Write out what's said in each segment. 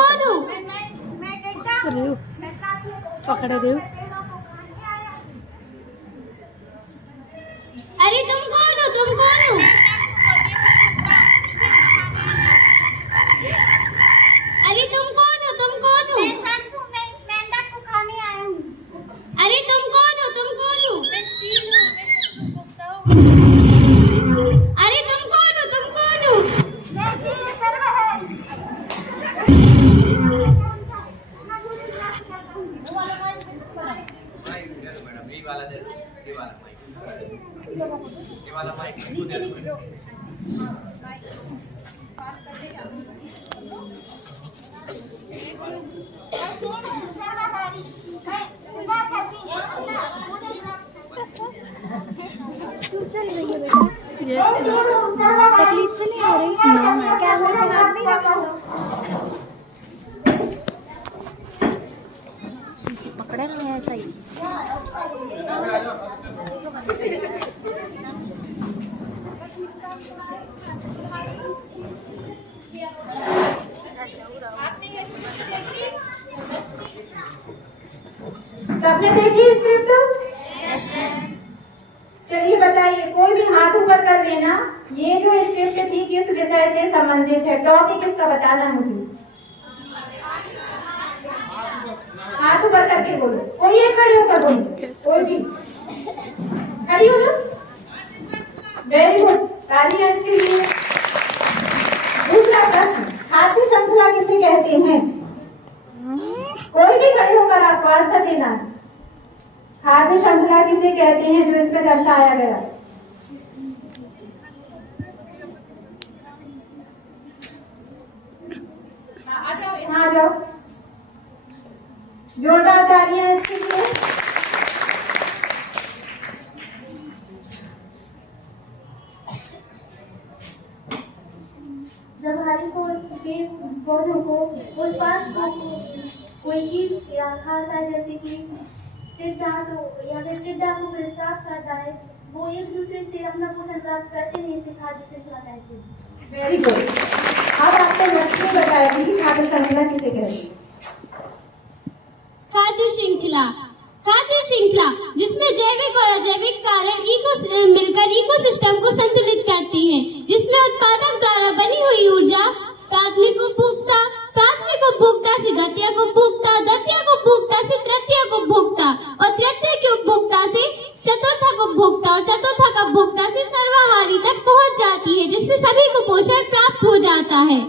कौन हो? पकड़े दे। अरे तुम कौन हो? तुम कौन हो? अरे तुम कौन हो? तुम कौन हो? मैं मेंढक को खाने आया हूँ। अरे तुम कौन हो? तुम कौन हो? मैं चील हूँ, मैं भुगता हूँ। अरे तुम कौन हो? तुम कौन हो? मैं चील सर्व है। ये वाला माइक चल रही है बेटा। तकलीफ तो नहीं हो रही? नो मैं कैमरे पे हाथ नहीं रखा। पकड़े रहे हैं ऐसा ही। सबने देखी स्क्रिप्ट? चलिए बताइए, कोई भी हाथ ऊपर कर लेना। ये जो स्क्रिप्ट थी किस विषय से संबंधित है? टॉपिक इसका बताना मुझे। हाथ ऊपर करके बोलो। कोई एक खड़ी होकर बोलो। कोई भी खड़ी हो ना। वेरी गुड, तालियां इसके लिए। दूसरा प्रश्न, खाद्य श्रृंखला किसे कहते हैं? कोई भी खड़े होकर आपको आंसर देना है। खाद्य श्रृंखला किसे कहते हैं जो इसमें दर्शाया गया? आ जाओ, यहाँ आ जाओ। जोरदार तालियां इसके लिए। जब हरी पेड़ पौधों को उत्पाद को कोई कीट या खाता है, जैसे कि टिड्डा तो या फिर टिड्डा को प्रसाद खाता है, वो एक दूसरे से अपना पोषण प्राप्त करते हैं, इसे खाद्य श्रृंखला कहते हैं। Very good. अब आपको लक्ष्य बताया कि खाद्य श्रृंखला किसे कहते हैं? खाद्य श्रृंखला जिसमें जैविक और अजैविक कारक मिलकर इकोसिस्टम को संतुलित करती हैं, जिसमें उत्पादक द्वारा बनी हुई ऊर्जा प्राथमिक उपभोक्ता से द्वितीय उपभोक्ता से तृतीय उपभोक्ता और तृतीय के उपभोक्ता से चतुर्थ उपभोक्ता और चतुर्थ उपभोक्ता से सर्वाहारी तक पहुंच जाती है, जिससे सभी को पोषण प्राप्त हो जाता है।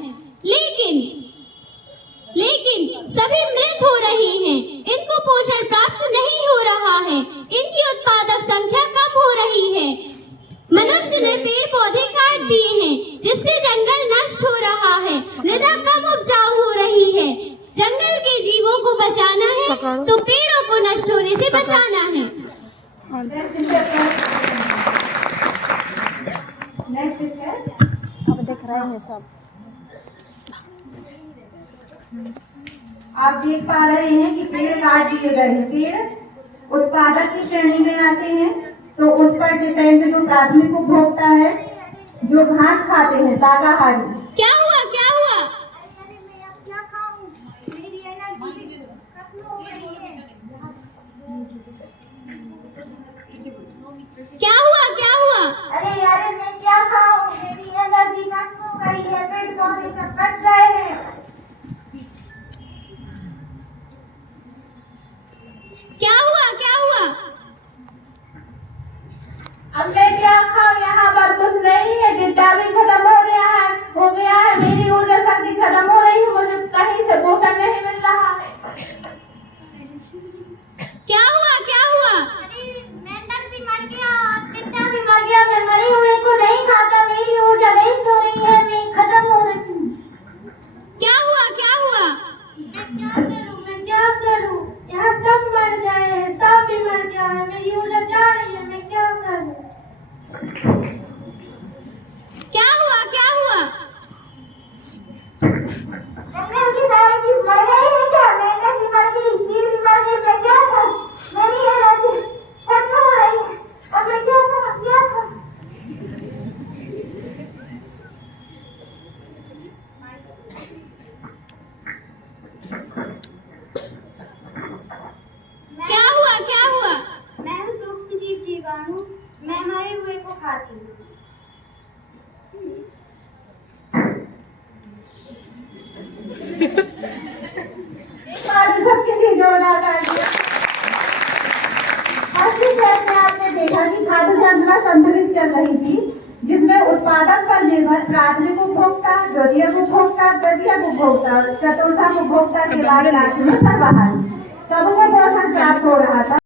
लेकिन सभी मृत हो रहे हैं, इनको पोषण प्राप्त नहीं हो रहा है, इनकी उत्पादक संख्या कम हो रही है। मनुष्य ने पेड़ पौधे काट दिए हैं, जिससे जंगल नष्ट हो रहा है, मृदा कम उपजाऊ हो रही है। जंगल के जीवों को बचाना है तो पेड़ों को नष्ट होने से बचाना है। अब दिख रहे हैं सब। आप देख पा रहे हैं कि पेड़ काट दिए गए हैं। पेड़ उत्पादक की श्रेणी में आते हैं, तो उस पर डिपेंड जो प्राथमिक उपभोक्ता है, जो घास खाते हैं, शाकाहारी। क्या हुआ? क्या खाऊं? मेरी एनर्जी खत्म हो गई है। क्या हुआ? अरे यार, मैं क्या खाऊं? मेरी एनर्जी खत्म हो गई है, पेड़ पौधे सब कट रहे हैं। क्या हुआ? अब मैं क्या खाऊं? यहाँ पर कुछ नहीं है, डिब्बा भी खत्म हो गया है, मेरी ऊर्जा शक्ति खत्म हो रही है, मुझे कहीं से पोषण नहीं मिल रहा है। क्या हुआ? अरे मेंढक भी मर गया, टिड्डा भी मर गया, मैं मरे हुए को नहीं खाता, मेरी ऊर्जा वेस्ट हो रही है, मैं खत्म हो रही हूँ। क्या हुआ? मैं क्या करूँ? यहाँ सब मर गए हैं, सब भी मर गया है, मेरी ऊर्जा जा रही है, मैं क्या करूँ? क्या हुआ? उनकी सारी चीज मर गई है क्या? खाती। सबके लिए जोरदार तालियां। आज इस चर्चा में आपने देखा कि खाद्य श्रृंखला संतुलित चल रही थी, जिसमें उत्पादक पर निर्भर प्राथमिक उपभोक्ता, द्वितीयक उपभोक्ता, तृतीयक उपभोक्ता और चतुर्थक उपभोक्ता के बाद लास्ट में सर्वहारा सबको पोषण प्राप्त हो रहा था।